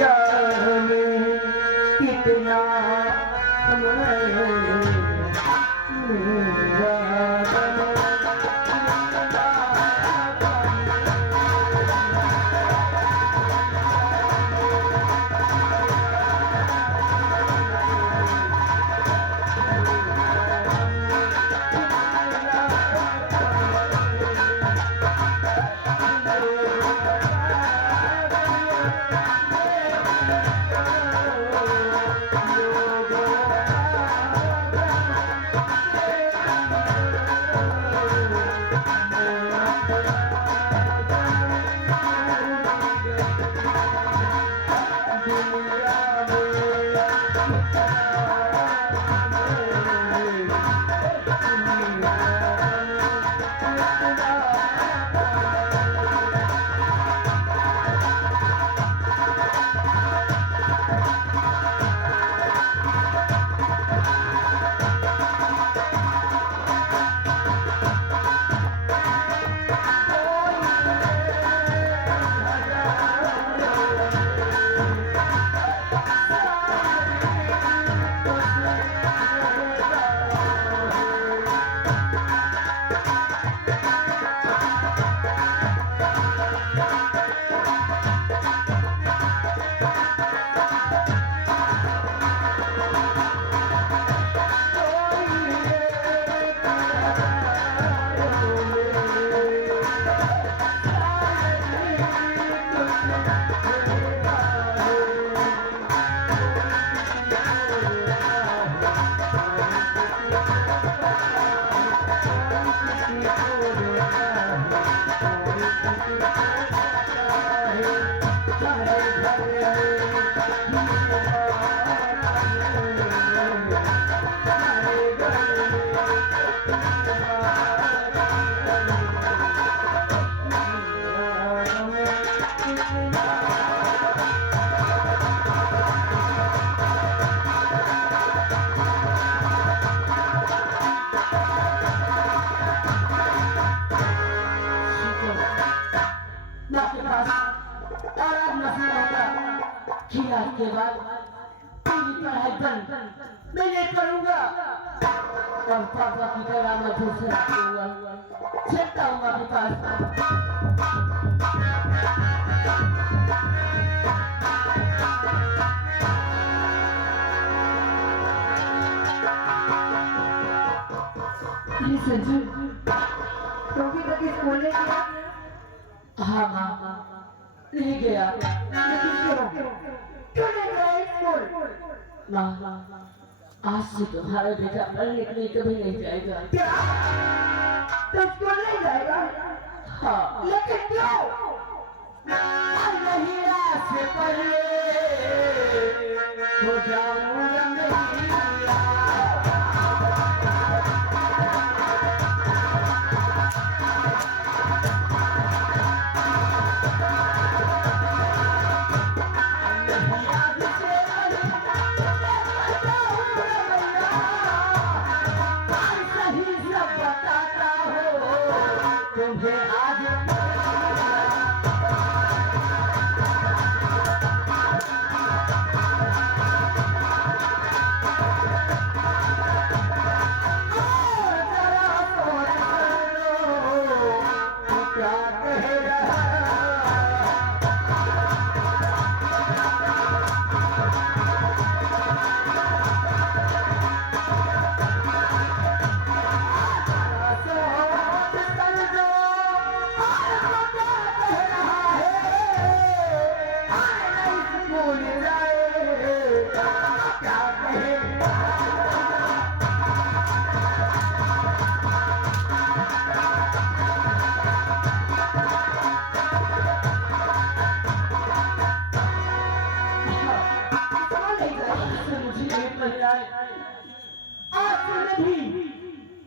दुनिया में कितना के बाद मेरी पढ़ाई बंद मैं नहीं करूँगा और पापा की तरह मैं दूसरा करूँगा चलता हूँ आपके पास संजू तो भी कभी स्कूल नहीं गया हाँ नहीं गया लेकिन क्यों नहीं गया स्कूल आज से तुम्हारा बेटा पढ़ने के लिए कभी नहीं जाएगा क्या तो स्कूल नहीं जाएगा हाँ लेकिन क्यों नहीं से पहले हो जाऊंगा नहीं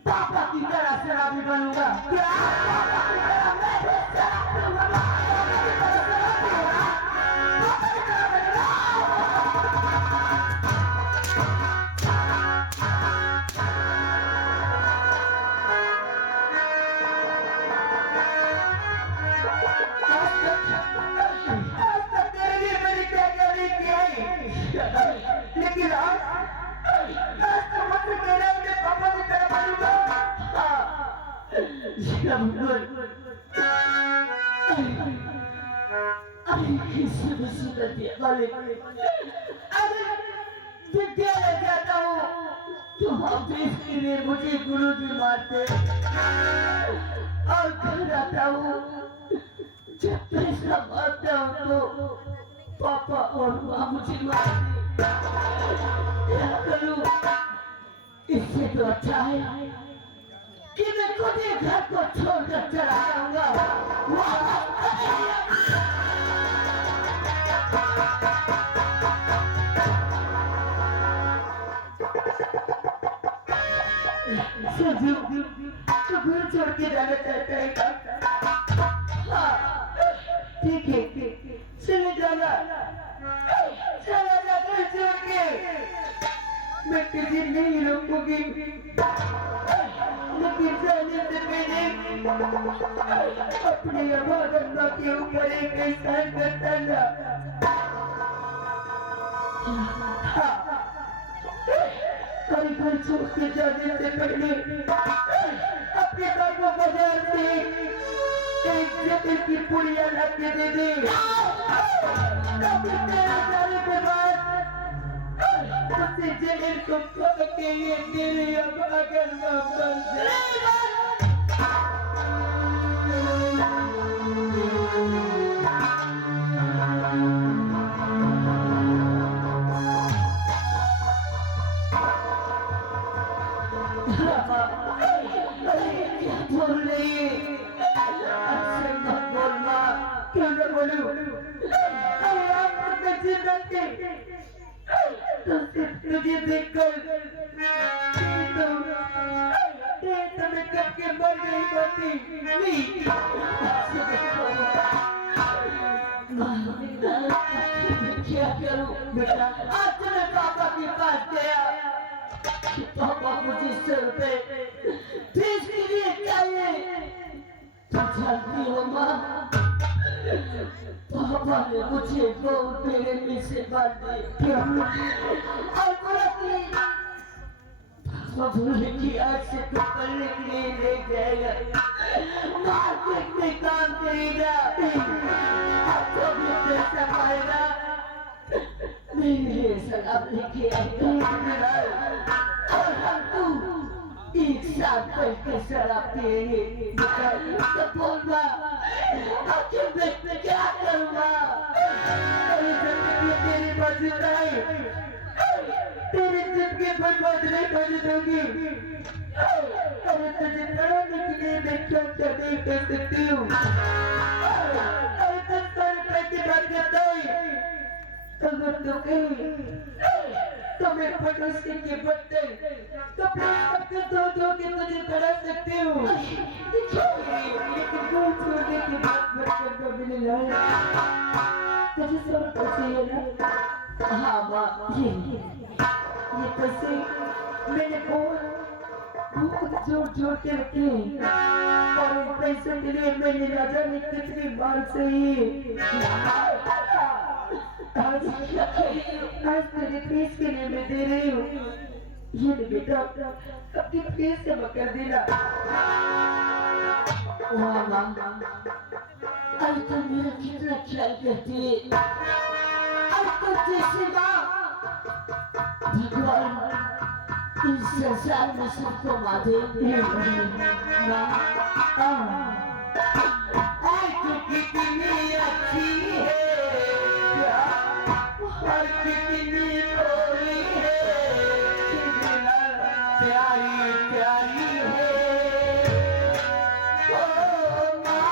पापा की तरह शराबी बनूंगा क्या पापा की तरह मैं भी शराब पीऊंगा पापा की तरह शराब पीऊंगा पापा की तरह बनूंगा आज तक तेरे लिए मेरी क्या गलती सुनती मालिक अगर विद्यालय जाता हूँ तो ऑफिस के लिए मुझे गुरुजी मारते और घर आता हूँ जब पैसा मारता हूँ तो पापा और माँ मुझे मारते। क्या करूँ? इससे तो अच्छा है कि मैं खुद ही घर को छोड़कर चला जाऊंगा। तो घर छोड़ के जाना चाहता है? हाँ ठीक है चले जाना, चला जा घर छोड़ के। मैं कभी नहीं रोकूंगी लेकिन जाने से पहले अपने अभागन्मा के ऊपर एक एहसान करता ना। और घर छोड़ के जाने से पहले अपने भाई को बाजार से एक जगह की पुड़िया ला के दे दे। जाने के बाद उसे जहर को खा के ये मेरे अभागन्मा बन जाए। क्या बोल रही है? अच्छे मत बोलना। क्यों न बोलूं? तो सिर्फ तुझे देखकर तुम्हें करके मर गई होती। क्या करूं बेटा? आज मैं पापा के पास गया, पापा मुझे 100 रुपए फीस के लिए चाहिए। तो जानती हो माँ, पापा ने मुझे बहुत मेरे में से बांध दिया और बोला कि पापा बोले कि आज से तू पढ़ने के लिए ले जाएगा, मार्केट में काम करेगा, आपको भी पैसा पाएगा। मेरे सलाम लेके आएगा और हम तू एक साथ बैठकर शराब पिएंगे। तो बोलना आखिर मैं क्या करूँगा? तेरी मौजूद है, तेरी जिंदगी बर्बाद नहीं होने दूंगी। अरे तुझे पढ़ाने के लिए मैं क्या क्या नहीं कर सकती हूँ। अरे 10 रुपए की बात करता है अगर तो कहीं तो मैं पड़ोसी के बर्तन कपड़े धो के तुझे पढ़ा सकती हूँ। लेकिन घर छोड़ने के बाद बर्तन को मिले लाए तुझे 100 रुपए चाहिए ना? हाँ माँ, ये पैसे मैंने बहुत जोड़ के रखे हैं और इन पैसों के लिए मैंने राजा ने कितनी बार सही आज तेरे फीस के लिए मैं दे रही हूँ। ये ले बेटा, अपनी फीस जमा कर देना। वाह माँ, आज तो मेरा कितना ख्याल करती है। आज तो जैसे माँ भगवान इस संसार में सबको माँ दे। कितनी अच्छी है और कितनी गोरी है, प्यारी प्यारी है ओ माँ।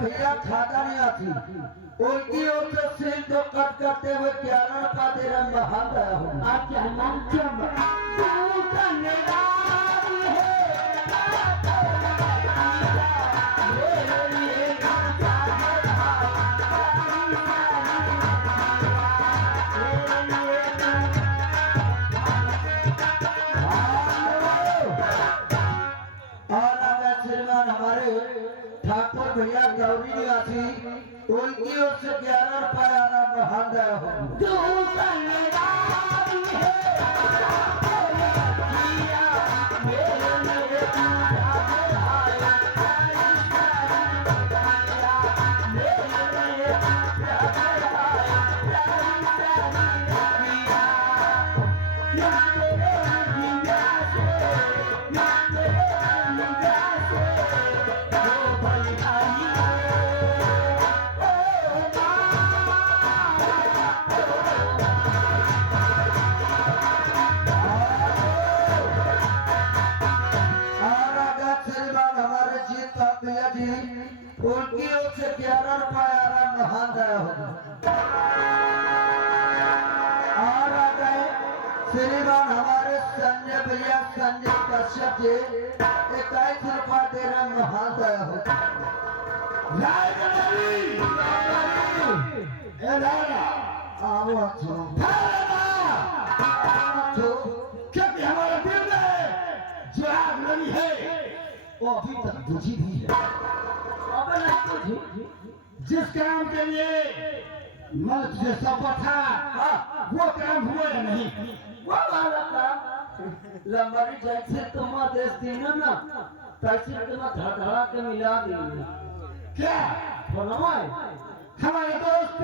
भैया खाता नहीं आती उनकी ओर से सिर को कट करते हुए क्यारा का तेरा महान रहा हूँ आप क्या नाम क्या हमारे ठाकुर भैया गौरी निवासी उनकी ओर से 11 रुपये आना महान दया उनकी ओर से 11 रुपये आना महान दया और आ गए श्रीमान हमारे संजय भैया संजय कश्यप जी 21 रुपये दे रहे महान दया हमारा दिल जो आग लगी है वो अभी तक बुझी भी है। जिस काम के लिए मैं तुझे सौंपा था वो काम हुआ या नहीं? वो वाला काम लंबारी जैसे तुम आदेश देना ना तैसे तुम धड़धड़ा के मिला देंगे क्या फरमाए हमारे दोस्त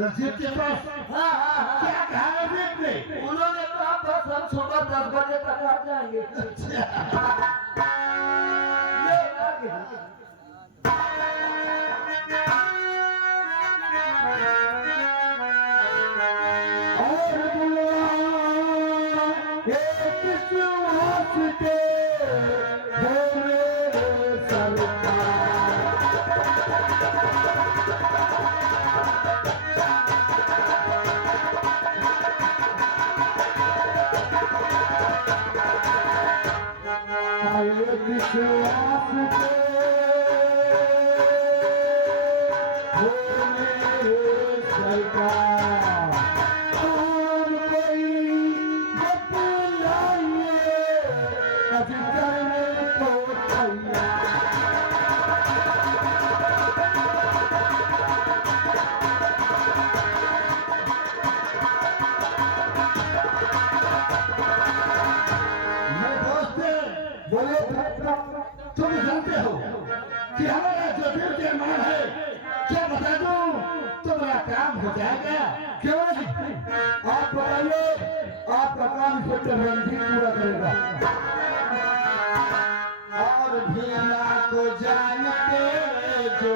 रजीब के पास क्या कहा रजीब ने? उन्होंने कहा बस हम सुबह 10 बजे तक आ जाएंगे। विश्वास सरकार और कोई बतलाइए करने को तुम जानते हो कि हमारा जो दिल के मान है क्या बता दूं तुम्हारा काम हो जाएगा? क्यों नहीं? आप बताइए आपका काम इंस्पेक्टर रणजीत पूरा करेगा। और भीना को जानते जो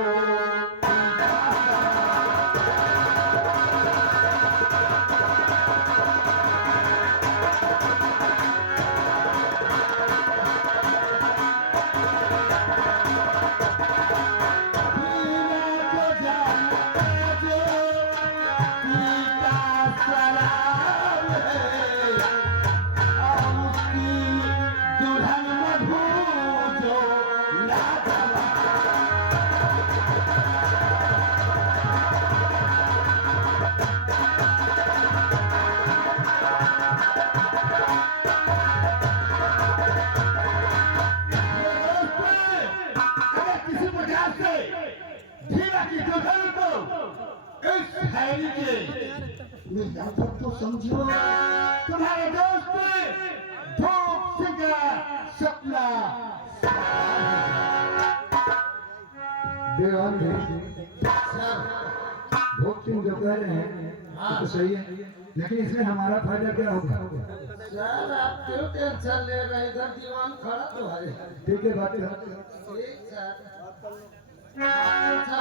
तो समझो तुम्हारे दोस्त धूप सिंह सपना देवान भोग तुम जो कह रहे हैं वो तो सही है, लेकिन इसमें हमारा फायदा क्या होगा? सर आप क्यों टेंशन ले रहे हैं? इधर दीवान खड़ा तो है। ठीक है, बात कर। ठीक सर। अच्छा,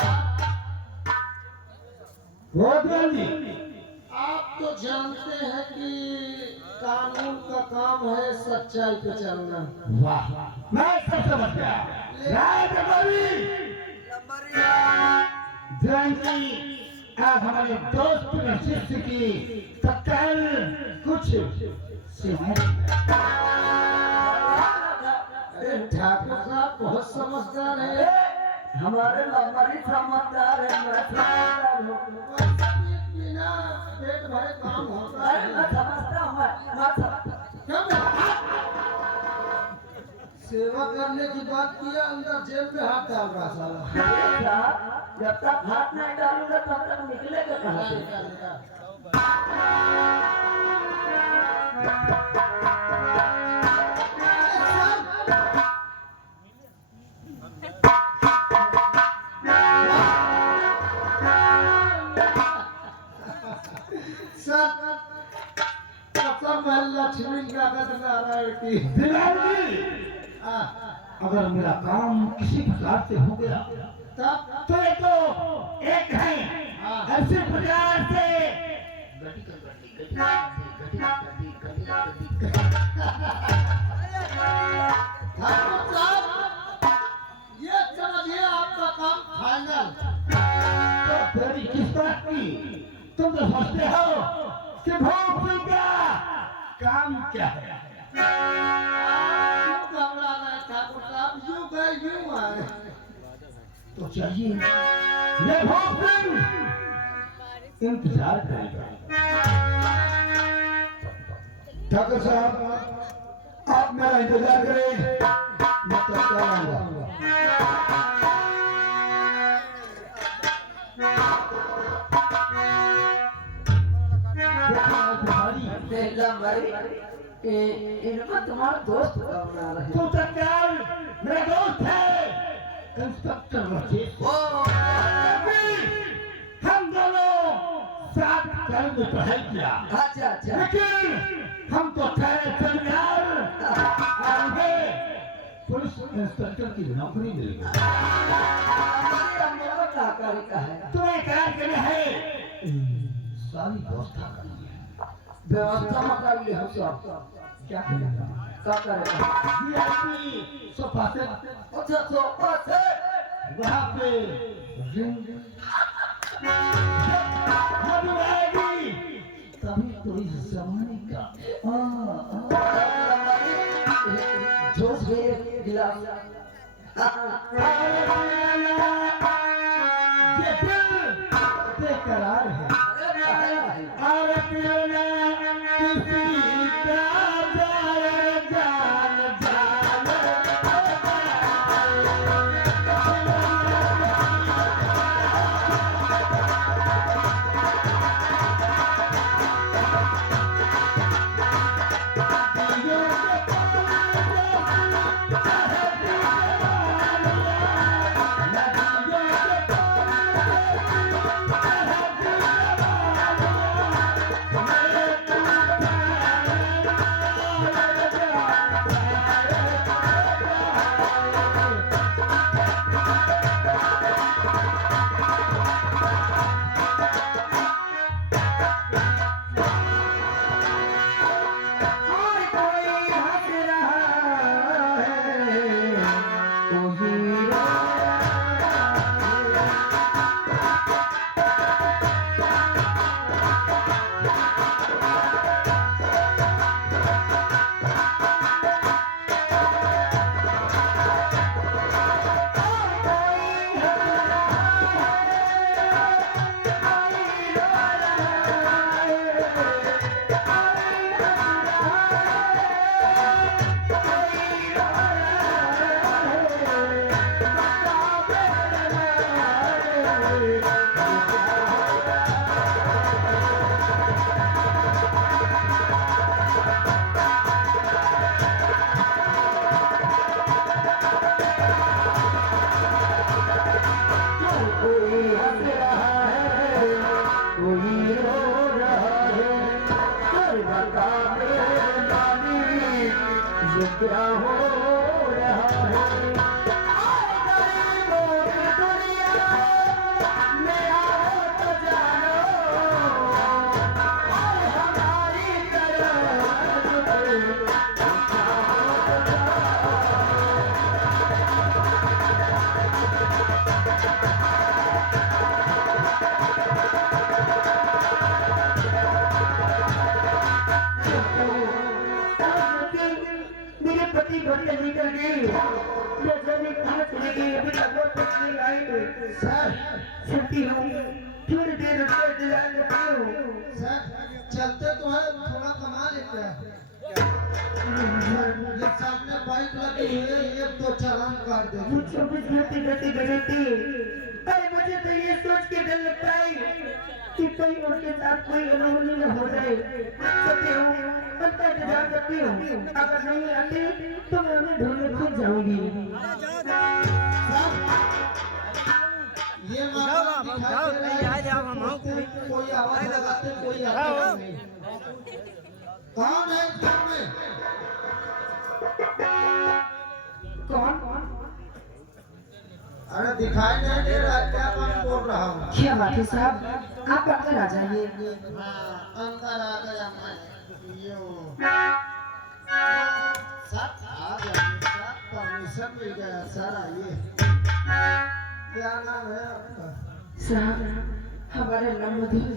आप तो जानते हैं कि कानून का काम है सच्चाई पे चलना। वाह, मैं सब समझ गया। आज हमारे दोस्त ने शिष्य की तत्काल कुछ ठाकुर साहब बहुत समझदार है। हमारे हमारी समझदार है, मैं समझदार हूँ। बिना पेट भरे काम होता अरे है। मैं समझता हूँ, मैं समझता हूँ। क्यों बे? सेवा करने की बात किया, अंदर जेब में हाथ डाल रहा साला। अरे साहब, जब तक हाथ नहीं डालूंगा तब तक निकलेगा कहाँ से? लक्ष्मी नगद नारायण की। अगर मेरा काम किसी प्रकार से हो गया तब तो ये तो एक है ऐसे प्रकार से ठाकुर साहब, ये समझिए आपका काम फाइनल। तो तेरी किस बात की? तुम तो सोचते हो कि भोग का काम क्या है? क्यों घबरा रहे ठाकुर साहब? यूं गए यूं आए। तो चाहिए ये भोग इंतजार करेगा। ठाकुर साहब, आप मेरा इंतजार करें, मैं तत्काल आऊंगा। इनमें तुम्हारा दोस्त बना रहे। तू तत्काल मेरा दोस्त है इंस्पेक्टर रशीद। हम दोनों साथ कल में पढ़ाई किया, अच्छा अच्छा। लेकिन हम तो ठहरे चलियार आगे पुलिस इंस्पेक्टर की नौकरी मिल गई। हमारी अम्मा का कार्य का है। तुम्हें क्या करना है? सारी व्यवस्था करनी है। व्यवस्था मकान लिए हम सब क्या करेगा? क्या करेगा? VIP सोफा सेट, अच्छा सोफा से वहाँ पे रिंग मधु आएगी, तभी तो इस जमाने का जोश भी गिलास। ये दिल बेकरार है। और पीना किसी का जाए जान जान। तो क्या हो रहा है। आए गरीबों की दुनिया में आओ तो जानो, और हमारी तरफ झुके तो क्या हो तो जानो। मेरे पति घर से निकल गए, मैं जब कहाँ चले गए अभी तक वो कुछ नहीं आई। सर छुट्टी हो थोड़ी देर रुक ध्यान रखो। सर चलते तो है, थोड़ा कमा लेते हैं। ये सामने बाइक लगी हुई है, ये तो चालान काट दे। वो 24 घंटे गति गति। अरे मुझे तो ये सोच के डर लगता है कि कहीं उनके साथ कोई अनहोनी न हो जाए। सकते हो उनका इंतजार करती हूँ, अगर नहीं आते तो मैं उन्हें ढूंढने खुद जाऊंगी। ये कोई आवाज लगाते कोई आवाज नहीं। कौन है इस घर में? कौन? अरे दिखाई नहीं दे रहा, क्या काम बोल रहा हूँ? क्या बात है साहब, आप अंदर आ जाइए। हाँ, अंदर आ गया मैं। सर आ जाइए सर, परमिशन मिल गया सर, आइए। क्या नाम है आपका? साहब हमारा नाम मधु है।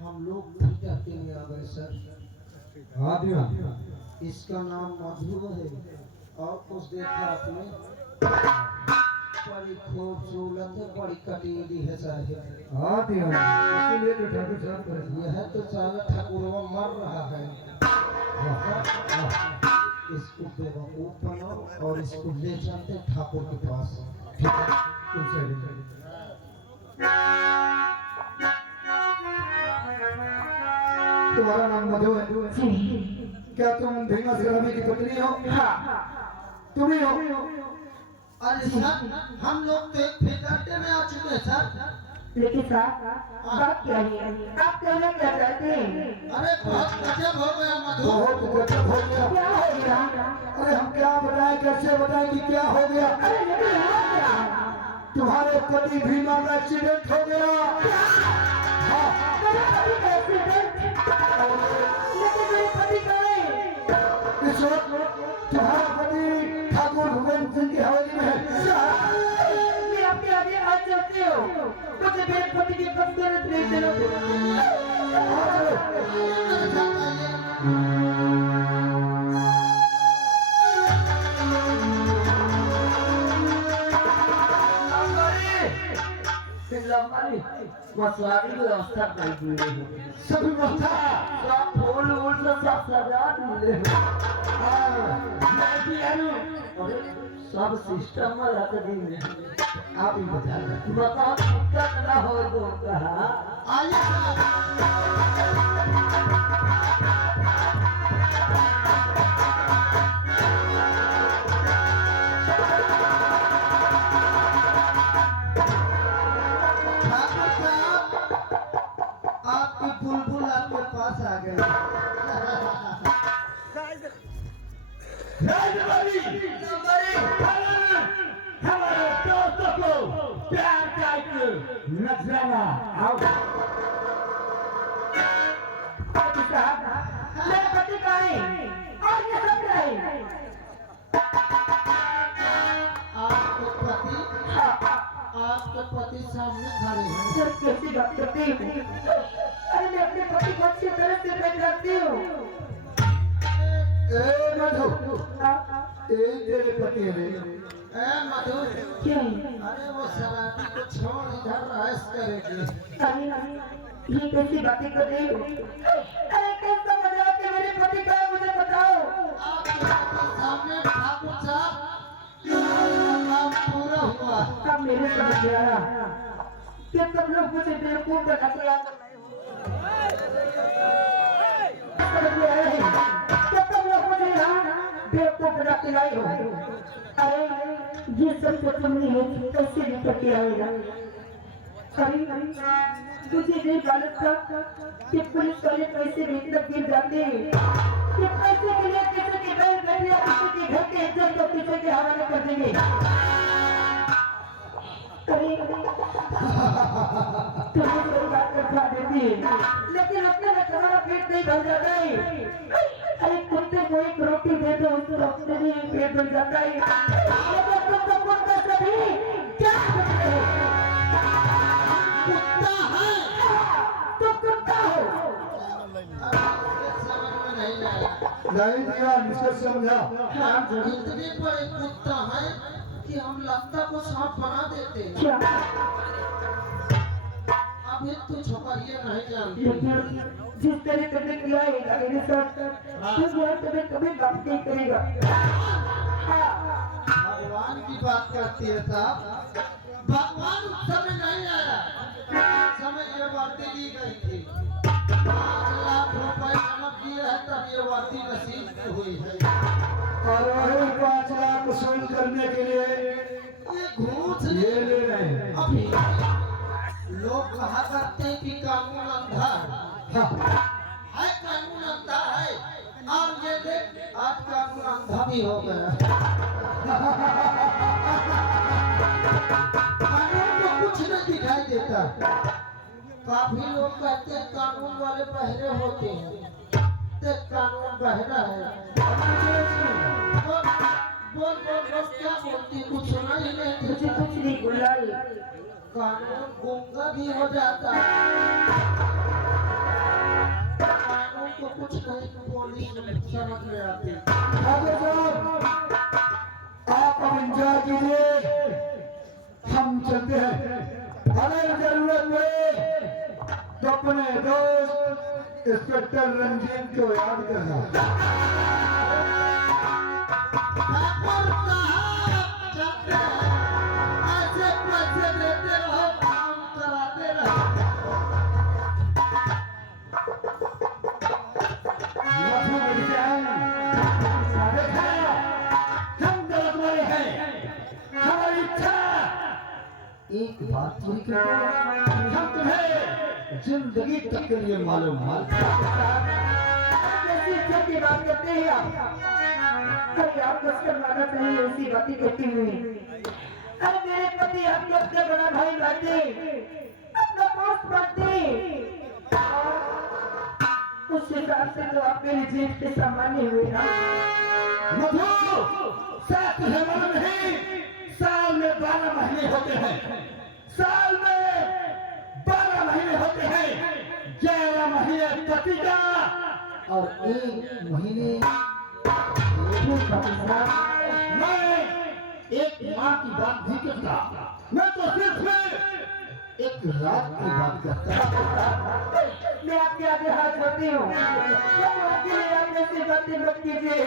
हम लोग भी कहते हैं आ गए सर। हाँ दिया इसका नाम मधु है। और कुछ देखा आपने? बड़ी खूबसूरत है, बड़ी कटीली है साहब। हाँ दिया इसीलिए तो ठाकुर साहब कर यह तो साला ठाकुरवा मर रहा है। इसको बेवकूफ बनाओ और इसको ले जाते ठाकुर के पास। ठीक है तुम सही तुम्हारा नाम मधु है? क्या तुम भीमा सिंह की पत्नी हो? तुम ही हो? अरे सर हम लोग तो एक फेंकाटे में आ चुके हैं सर। लेकिन साहब बात क्या है, आप कहना क्या चाहते हैं? अरे बहुत गजब हो गया मधु। बहुत गजब हो गया। क्या हो गया? अरे हम क्या बताएं, कैसे बताएं कि क्या हो गया? अरे लेकिन हुआ क्या? तुम्हारे पति भीमा का एक्सीडेंट हो गया। हाँ मेरे पति का एक्सीडेंट? लेकिन मेरे पति का नहीं। इस वक्त तुम्हारा पति ठाकुर भुवन सिंह की हवेली में है। मैं आपके आगे आ जाते हो, मुझे मेरे पति की कमजोरी नहीं देना। मसवारी व्यवस्था कर दी है, सभी व्यवस्था सब फूल वूल से सब सजा दिए हैं। सब सिस्टम में रख दी। आप ही बता रहे बताओ दिक्कत न हो तो कहा। आपकी बुलबुल आपके पास आ गए। हमारे दोस्तों को प्यार करके नजराना आओ। मेरे पति का है और ये सब क्या है? आपके पति सामने खड़े हैं। सर कैसी बात करते हो? अरे मैं अपने पति को अच्छी तरह से पहचानती हूँ। ए मधु, ए तेरे पति है। ए मधु, क्या है? अरे वो शराबी को छोड़ इधर ऐश करेगी। अरे ये कैसी बातें कर रही हो? अरे कैसा मजाक है? मेरे पति का है, मुझे बताओ। आपके सामने ठाकुर साहब काम पूरा हुआ। अब मेरे समझ आया कि सब लोग मुझे बेवकूफ बना के याद कर रहे हो। सब लोग मुझे यहाँ बेवकूफ बना के लाए हो। अरे ये सब तो तुमने है, कैसे निपट के आएगा? अरे तुझे नहीं मालूम था कि पुलिस वाले पैसे लेकर गिर जाते हैं। कि पैसे के लिए किसी की बहन बेटी या किसी की घर की इज्जत को किसी के हवाले कर देंगे। कहीं तुम्हें कोई बात कर खा देती है, लेकिन अपने में तुम्हारा पेट नहीं भर जाता है। अरे कुत्ते को एक रोटी दे दो तो अपने भी पेट भर जाता है। लेकिन तुम तो कुत्ते से भी क्या करते हो? कुत्ता है। तुम कुत्ता हो। समझ में नहीं आया। नहीं दिया मिस्टर समझा। इतने बड़े कुत्ता है कि हम लत्ता को सांप बना देते हैं। क्या? अभी तू छुपाइए नहीं जानती। लेकिन जिस तरह तुमने किया है मेरे साथ, जिस बात तुम्हें कभी माफ नहीं करेगा। भगवान की बात करती है साहब। भगवान उस समय नहीं आया, समय ये वर्दी दी गई थी। 5 लाख रुपए नमक दिए है तब ये वर्दी नसीब हुई है। और वही 5 लाख वसूल करने के लिए ये घूस ये ले रहे हैं। अभी लोग कहा करते हैं कि कानून अंधा है, कानून अंधा है। और ये देख आज कानून अंधा भी हो गया। कानून को कुछ नहीं दिखाई देता। काफी लोग कहते हैं कानून वाले बहरे होते हैं, तो कानून बहरा है। बोल क्या बोलती, कुछ सुना ही नहीं। मुझे कुछ नहीं बुलाई। कानून गूंगा भी हो जाता है। कानून को कुछ नहीं बोली समझ में आती। ठाकुर साहब आप अब इंतजार कीजिए, हम चलते हैं। अगर जरूरत पड़े तो अपने दोस्त इंस्पेक्टर रंजीत को याद करना। ठाकुर साहब चलते हैं। ऐसे पैसे देते रहो, काम कराते रहो। लखनऊ मेरी जान, देखा, हम गलत वाले हैं। हमारी इच्छा एक बात पूरी करो, हम तुम्हें जिंदगी तक के लिए मालूम है। कैसी इज्जत की बात करते हैं आप? अरे आप कसकर माना चाहिए ऐसी बातें कहती हुई। अरे मेरे पति आपके अपने बड़ा भाई मानते, अपना दोस्त मानते, उस हिसाब से तो आप मेरी जीत के सामान्य हुए ना। मधु, 7 महीने नहीं, साल में 12 महीने होते हैं। साल में 12 महीने होते हैं। 11 महीने पति का और 1 महीने मैं एक माँ की बात नहीं करता, मैं तो सिर्फ एक रात की बात करता। मैं आपके आगे हाथ जोड़ती हूँ, आपके लिए आप ऐसी बातें मत कीजिए।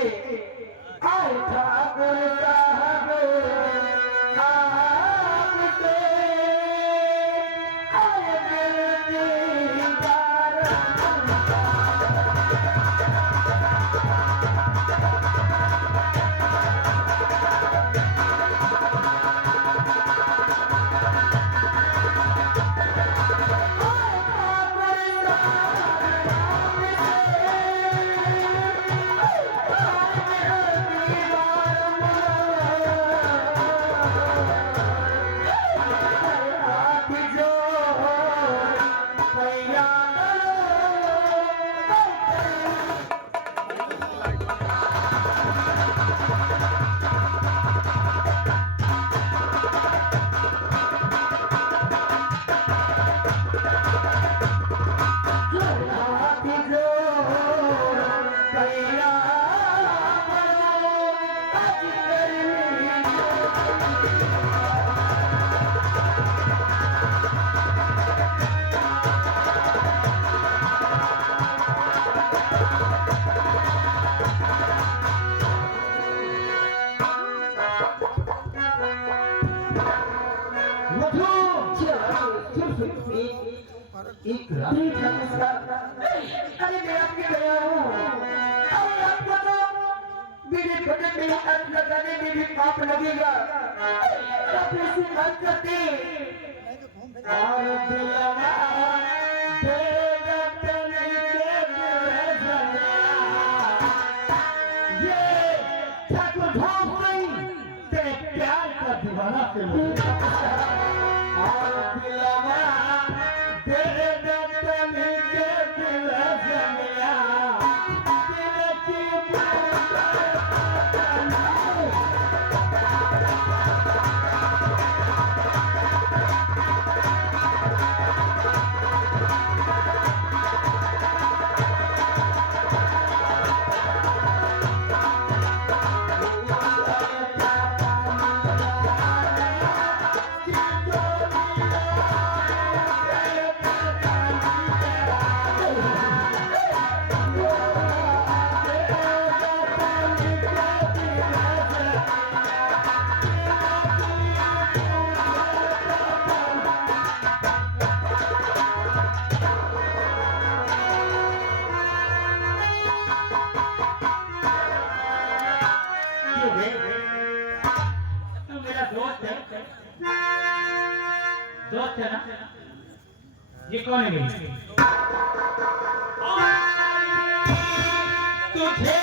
आए ठाकुर साहब आपसे आए मेरे दीदार। एक रात अरे मैं आपके गया हूँ, अरे आपको तो बीड़ी फटे में हाथ लगाने में भी पाप लगेगा। आप ऐसी बात करते और दिलवा देगा तो नहीं देगा। चला ये कौन है भाई? तुझे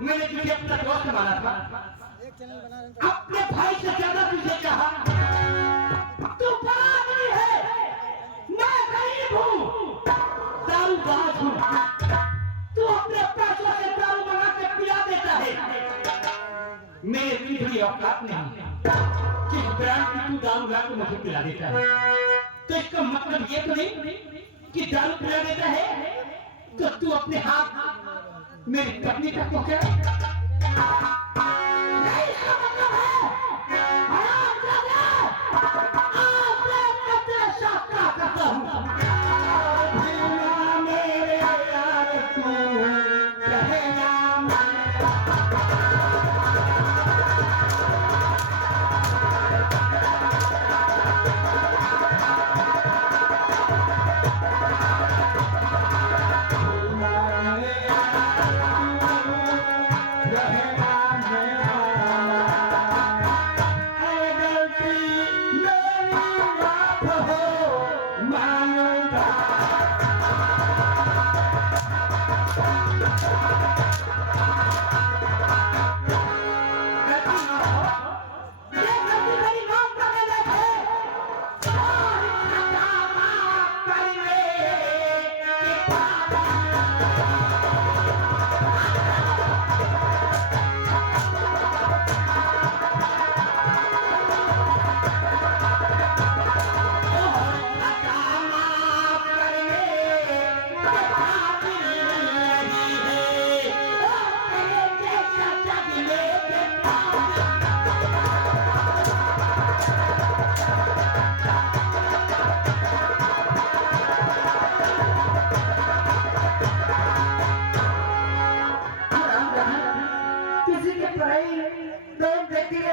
मैंने तुझे अपना दोस्त माना था, अपने भाई से ज्यादा तुझे चाहा। तू बड़ा आदमी है, मैं गरीब हूँ, दारूबाज हूँ। तू अपने पैसों से दारू बना के पिला देता है। मेरे इतनी औकात नहीं किस ब्रांड की तू दारू ला के मुझे पिला देता है। तो इसका मतलब ये तो नहीं कि दारू पिला देता है तो तू अपने हाथ मेरी पत्नी तक तो क्या नहीं, इसका मतलब है हरामजादा, आज मैं तेरे साथ क्या करता हूँ। मेरे यार तू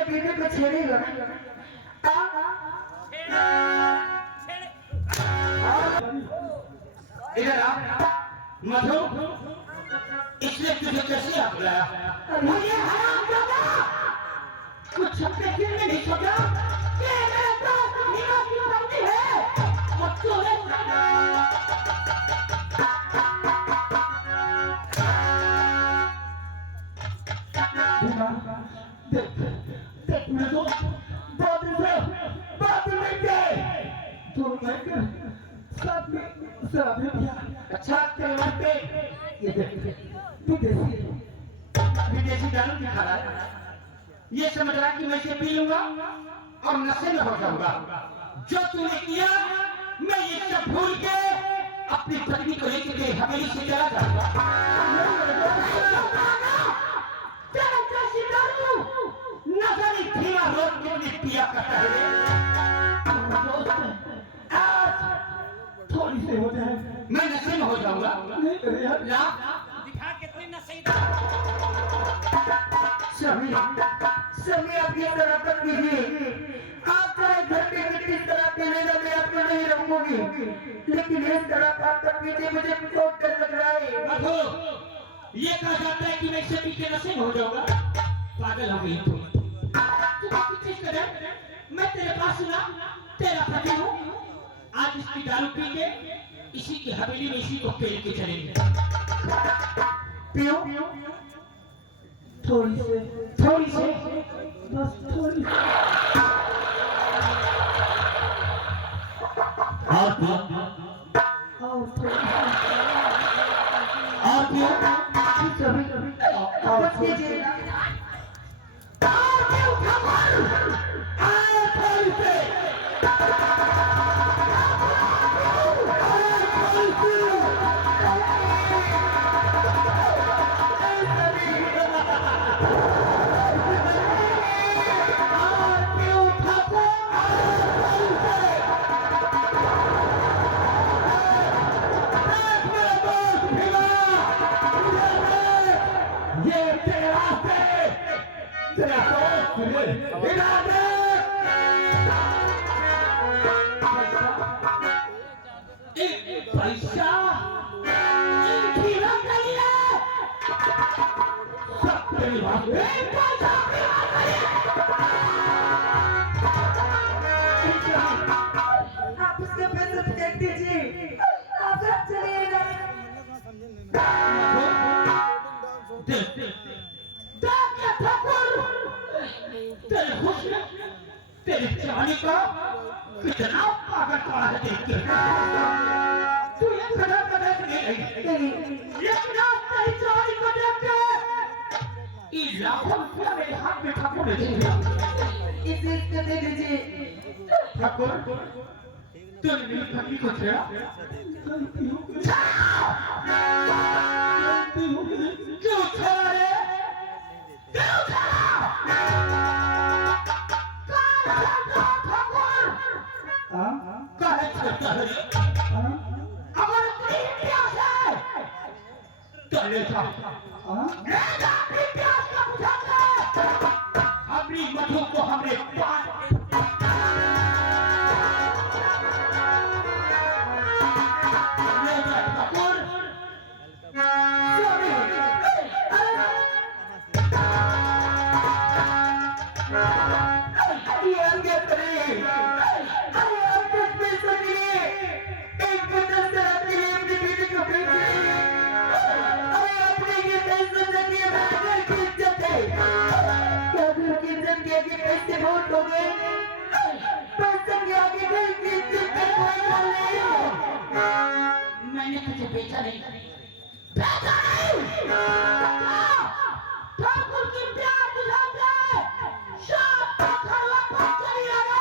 कहना छेड़ेगा। इधर आ मधु, इसने तुझे कैसे याद लाया? मुझे हरामजादा, कुछ अपने दिल में नहीं सोचा कि मेरे पास मीरा की पत्नी है और तुम्हें अच्छा विदेशी दारू भी खा रहा है। ये समझ रहा कि मैं इसे पी लूंगा और नशे में हो जाऊंगा। जो तूने किया मैं ये सब भूल के अपनी पत्नी को लेकर हवेली से चला जाऊंगा। नजर धीमा रोक के पिया करता है। थोड़ी से हो जाए मैं नशे में हो जाऊंगा। दिखा कितनी नशे सभी आपकी तरफ तक कीजिए। आप चाहे घर पे किस तरह पीने लगे आपको नहीं रहूंगी, लेकिन इस तरह आप तक पीछे मुझे बहुत डर लग रहा है। ये कहा जाता है कि मैं इससे पीछे नशे में हो जाऊंगा। पागल हो गई तू किस तरह? मैं तेरे पास सुना तेरा पति हूँ। आज इसकी दारू पी के इसी की हवेली में इसी को पेल के चलेंगे। पियो थोड़ी से बस थोड़ी से। और पियो कभी मीठी रंग नहीं है सब तेरी बात है। आप उसके पैसे फेंक दीजिए आप सब चलिए ना तेरे हुस्न तेरे चाली का कितना पागल पड़ा है देख के तू ये कदम कदम नहीं लेकिन आप तेरी चाली को देख के इस लाखों रुपया मेरे हाथ में ठाकुर ने दे दिया। इसे इसको दे दीजिए ठाकुर तूने मेरी पत्नी को छेड़ा क्यों छेड़ा रे क्यों छेड़ा काहे छेड़ता है हमारे तीन प्यास है चले जा अपनी प्यास का बुझाते अपनी मधु को हमने पास मैंने तुझे बेचा नहीं बेचा नहीं ठाकुर की प्यार बुझाते शाम को खरवा पर चली आना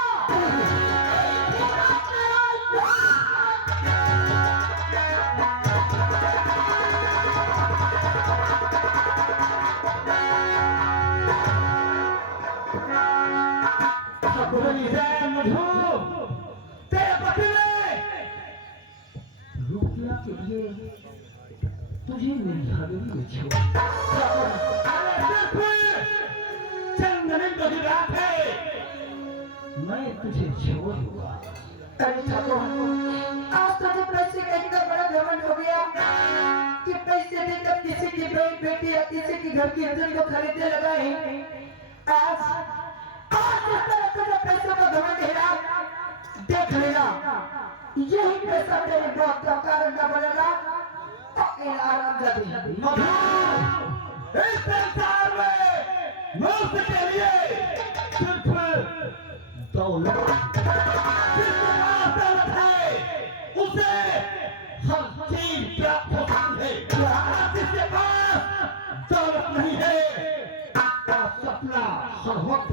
के लिए तुझे मेरी हवेली में छोड़ मैं तुझे छोड़ूंगा। अरे ठाकुर आज तो जो पैसे का इतना बड़ा घमंड हो गया कि पैसे देकर किसी की बहन बेटी या किसी की घर की इज्जत को खरीदने लगा है। आज आज इस तरह का जो पैसों का घमंड है ना देख लेना यही पैसा तेरे मौत का कारण न बनेगा तो इन आराम जाती मधु इस संसार में मौत के लिए सिर्फ दौलत है उसे हर चीज प्राप्त होती है जिसके पास दौलत नहीं है उसका सपना हर वक्त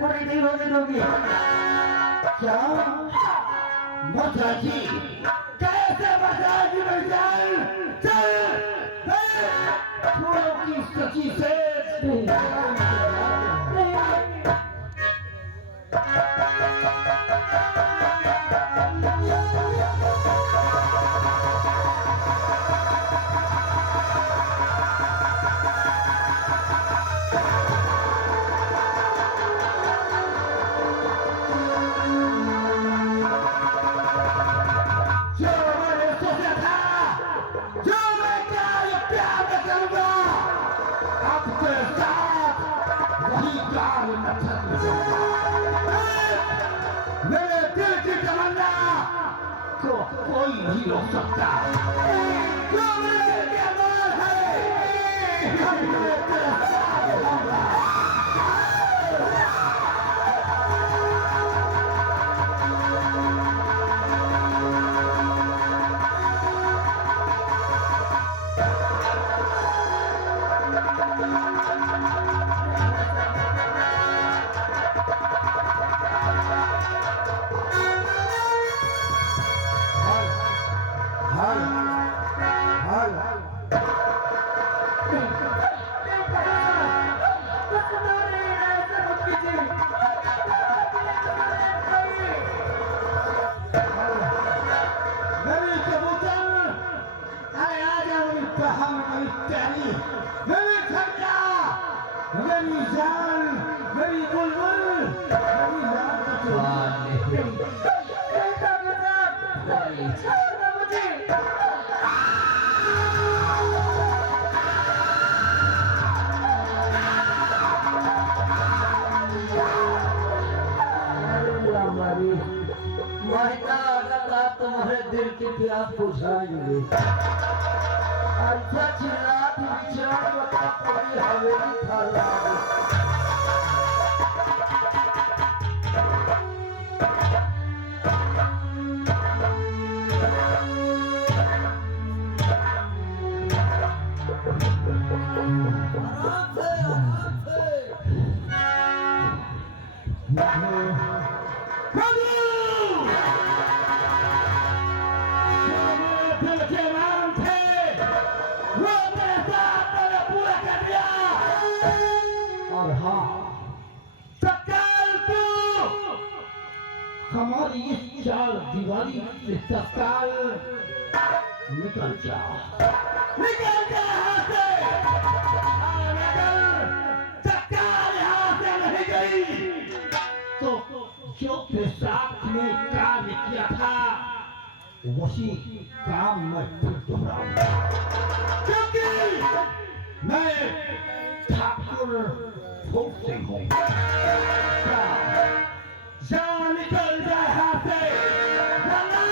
पूरी नहीं होने दोगी क्या मजाजी कैसे मजाजी बन जाए चल फूलों की सची से नहीं रोक सकता। जो मेरे दिल के अमाल है, मैं तेरे साथ रहूंगा। मेरी कबूतर, अरे आजा मेरी बहन, मेरी प्यारी, मेरी खड़का, मेरी जान, मेरी बुलबुल, मेरी जान का तू। तुम्हारे दिल की प्यास बुझाएंगे। अच्छा चिल्लात विचार बता पूरी हवेली थाला। और हाँ, तत्काल तू हमारी इस चार दीवारी से तत्काल निकल जा यहाँ से। और अगर तत्काल यहाँ से नहीं गई तो जो के साथ में कार्य किया था वही काम मैं फिर दोहराऊंगा, क्योंकि मैं ठाकुर फूल सिंह हूँ। जा निकल जा यहाँ से, वरना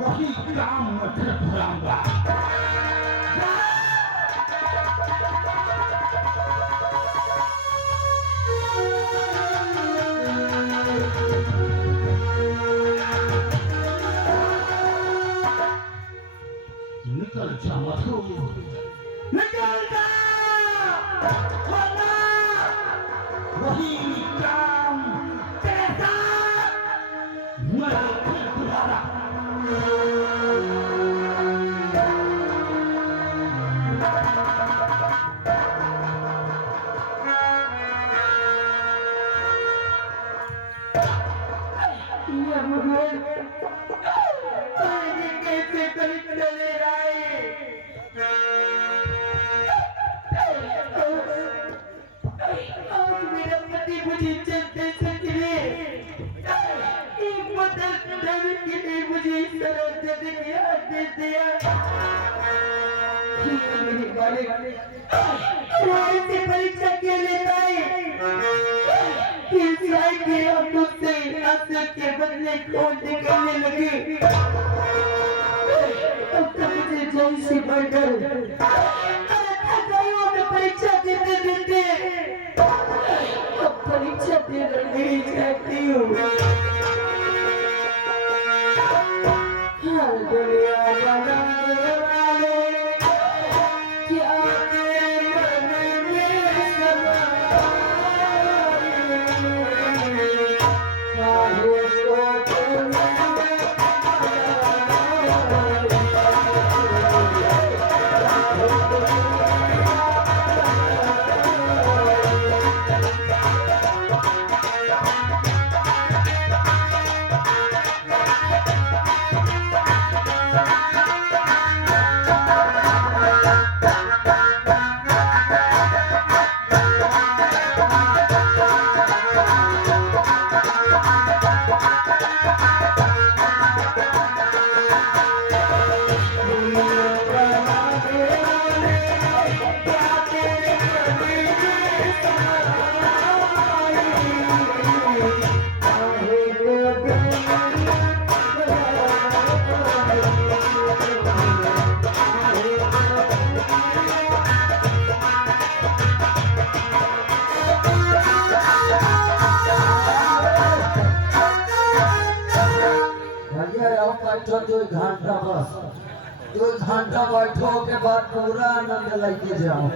वही काम मैं फिर दोहराऊंगा। निकल जा मधु, निकल जा, वरना वही काम तेरे साथ मैं फिर दोबारा। कैसे करीब चले आए। आज मेरा पति मुझे चलते चलते एक मदद करने के लिए मुझे इस तरह देने की आदेश दिया। मेरे बारे ऐसे परीक्षा के लिए आए कि हम मुझसे आंसू के बदले खून निकलने लगे। अब तो मुझे जान से बढ़कर में परीक्षा देते देते अब परीक्षा देना नहीं चाहती हूँ। हर दुनिया बनाने वाले क्या मेरे मन में समाए। भैया आओ बैठो 2 घंटा बस 2 घंटा बैठो के बाद पूरा आनंद लेके जाओ